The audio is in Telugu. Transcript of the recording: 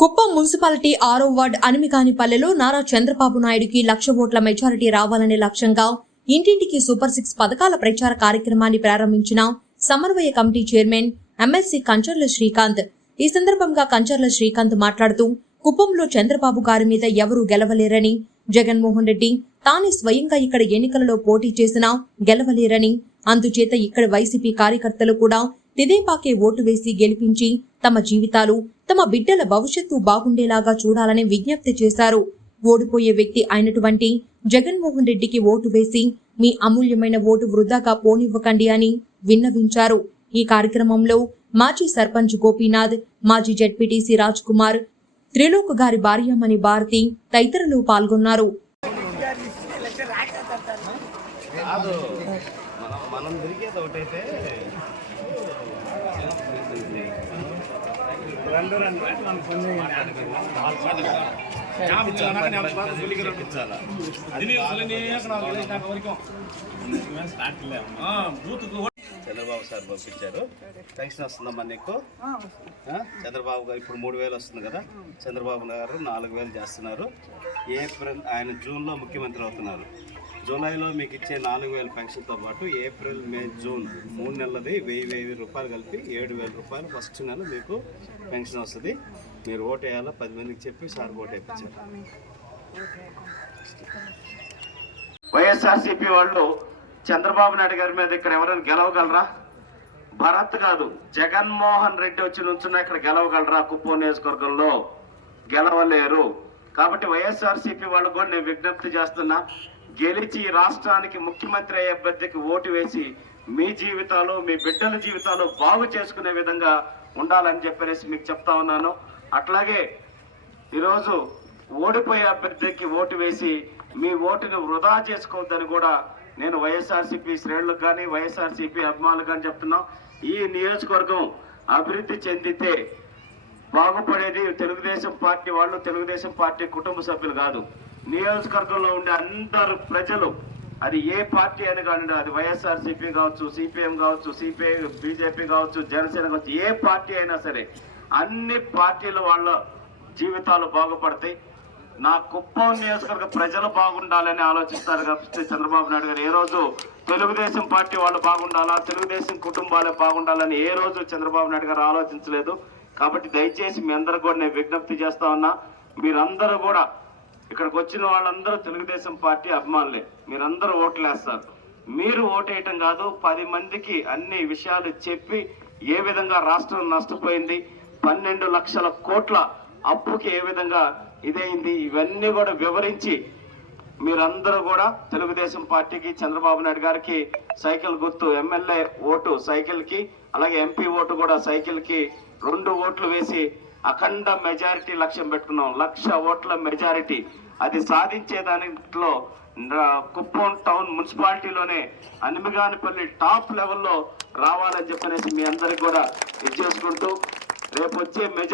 కుప్పం మున్సిపాలిటీ ఆరో వార్డ్ అనిమిగానిపల్లెలో నారా చంద్రబాబు నాయుడుకి లక్ష ఓట్ల మెజారిటీ రావాలనే లక్ష్యంగా ఇంటింటికి సూపర్ సిక్స్ పథకాల ప్రచార కార్యక్రమాన్ని ప్రారంభించిన సమన్వయ committee chairman MLC Kancharla Srikanth. ఈ సందర్భంగా కంచర్ల శ్రీకాంత్ మాట్లాడుతూ కుప్పంలో చంద్రబాబు గారి మీద ఎవరూ గెలవలేరని జగన్మోహన్ రెడ్డి తానే స్వయంగా ఇక్కడ ఎన్నికలలో పోటీ చేసినా గెలవలేరని అందుచేత ఇక్కడ వైసీపీ కార్యకర్తలు కూడా తిదేపాకే ఓటు వేసి గెలిపించి తమ జీవితాలు తమ బిడ్డల భవిష్యత్తు బాగుండేలాగా చూడాలని విజ్ఞప్తి చేశారు. ఓడిపోయే వ్యక్తి అయినటువంటి జగన్మోహన్ రెడ్డికి ఓటు వేసి మీ అమూల్యమైన ఓటు వృధాగా పోనివ్వకండి అని విన్నవించారు. ఈ కార్యక్రమంలో మాజీ సర్పంచ్ గోపీనాథ్ మాజీ జడ్పీటీసీ రాజ్ కుమార్ త్రిలోక్ గారి భార్యమణి భారతి తదితరులు పాల్గొన్నారు. మనం మనం తిరిగేది ఒకటైతే రెండు రెండు. చంద్రబాబు సార్ పంపించారు. పెన్షన్ వస్తుందమ్మా నీకు? ఆ? చంద్రబాబు గారు ఇప్పుడు మూడు వేలు వస్తుంది కదా? చంద్రబాబు గారు నాలుగు వేలు చేస్తున్నారు. ఏప్రిల్ ఆయన జూన్లో ముఖ్యమంత్రి అవుతున్నారు. జూలైలో మీకు ఇచ్చే నాలుగు వేల పెన్షన్తో పాటు ఏప్రిల్ మే జూన్ మూడు నెలలది వెయ్యి వెయ్యి రూపాయలు కలిపి ఏడు వేల రూపాయలు ఫస్ట్ నెల మీకు పెన్షన్ వస్తుంది. మీరు ఓటు వేయాలో? పది మందికి చెప్పి సార్ ఓటు వేయించారు. వైఎస్ఆర్సీపీ వాళ్ళు చంద్రబాబు నాయుడు గారి మీద ఇక్కడ ఎవరైనా గెలవగలరా? భరత్ కాదు జగన్మోహన్ రెడ్డి వచ్చి నుంచున్నా ఇక్కడ గెలవగలరా? కుప్పం నియోజకవర్గంలో గెలవలేరు. కాబట్టి వైఎస్ఆర్సీపీ వాళ్ళకు కూడా నేను విజ్ఞప్తి చేస్తున్నా గెలిచి రాష్ట్రానికి ముఖ్యమంత్రి అయ్యే అభ్యర్థికి ఓటు వేసి మీ జీవితాలు మీ బిడ్డల జీవితాలు బాగు చేసుకునే విధంగా ఉండాలని చెప్పేసి మీకు చెప్తా ఉన్నాను. అట్లాగే ఈరోజు ఓడిపోయే అభ్యర్థికి ఓటు వేసి మీ ఓటును వృధా చేసుకోవద్దని కూడా నేను వైఎస్ఆర్సీపీ శ్రేణులకు కానీ వైఎస్ఆర్సీపీ అభిమానులు కానీ చెప్తున్నాం. ఈ నియోజకవర్గం అభివృద్ధి చెందితే బాగుపడేది తెలుగుదేశం పార్టీ వాళ్ళు తెలుగుదేశం పార్టీ కుటుంబ సభ్యులు కాదు. నియోజకవర్గంలో ఉండే అందరు ప్రజలు అది ఏ పార్టీ అని కానివ్వండి అది వైఎస్ఆర్సీపీ కావచ్చు సిపిఎం కావచ్చు సిపిఐ బీజేపీ కావచ్చు జనసేన కావచ్చు ఏ పార్టీ అయినా సరే అన్ని పార్టీల వాళ్ళ జీవితాలు బాగుపడతాయి. నా కుప్పం నియోజకవర్గ ప్రజలు బాగుండాలని ఆలోచిస్తారు కాబట్టి చంద్రబాబు నాయుడు గారు ఏ రోజు తెలుగుదేశం పార్టీ వాళ్ళు బాగుండాలా తెలుగుదేశం కుటుంబాలే బాగుండాలని ఏ రోజు చంద్రబాబు నాయుడు గారు ఆలోచించలేదు. కాబట్టి దయచేసి మీ అందరూ కూడా నేను విజ్ఞప్తి చేస్తా ఉన్నా మీరందరూ కూడా ఇక్కడికి వచ్చిన వాళ్ళందరూ తెలుగుదేశం పార్టీ అభిమానులే. మీరందరూ ఓట్లు వేస్తారు మీరు ఓటేయటం కాదు పది మందికి అన్ని విషయాలు చెప్పి ఏ విధంగా రాష్ట్రం నష్టపోయింది పన్నెండు లక్షల కోట్ల అప్పుకి ఏ విధంగా ఇదైంది ఇవన్నీ కూడా వివరించి మీరందరూ కూడా తెలుగుదేశం పార్టీకి చంద్రబాబు నాయుడు గారికి సైకిల్ గుర్తు ఎమ్మెల్యే ఓటు సైకిల్కి అలాగే ఎంపీ ఓటు కూడా సైకిల్కి రెండు ఓట్లు వేసి అఖండ మెజారిటీ లక్ష్యం పెట్టుకున్నాం. లక్ష ఓట్ల మెజారిటీ. అది సాధించే దాంట్లో కుప్పం టౌన్ మున్సిపాలిటీలోనే అనిమిగానిపల్లి టాప్ లెవెల్లో రావాలని చెప్పనేసి మీ అందరికి కూడా ఇచ్చేసుకుంటూ రేపు వచ్చే మెజార్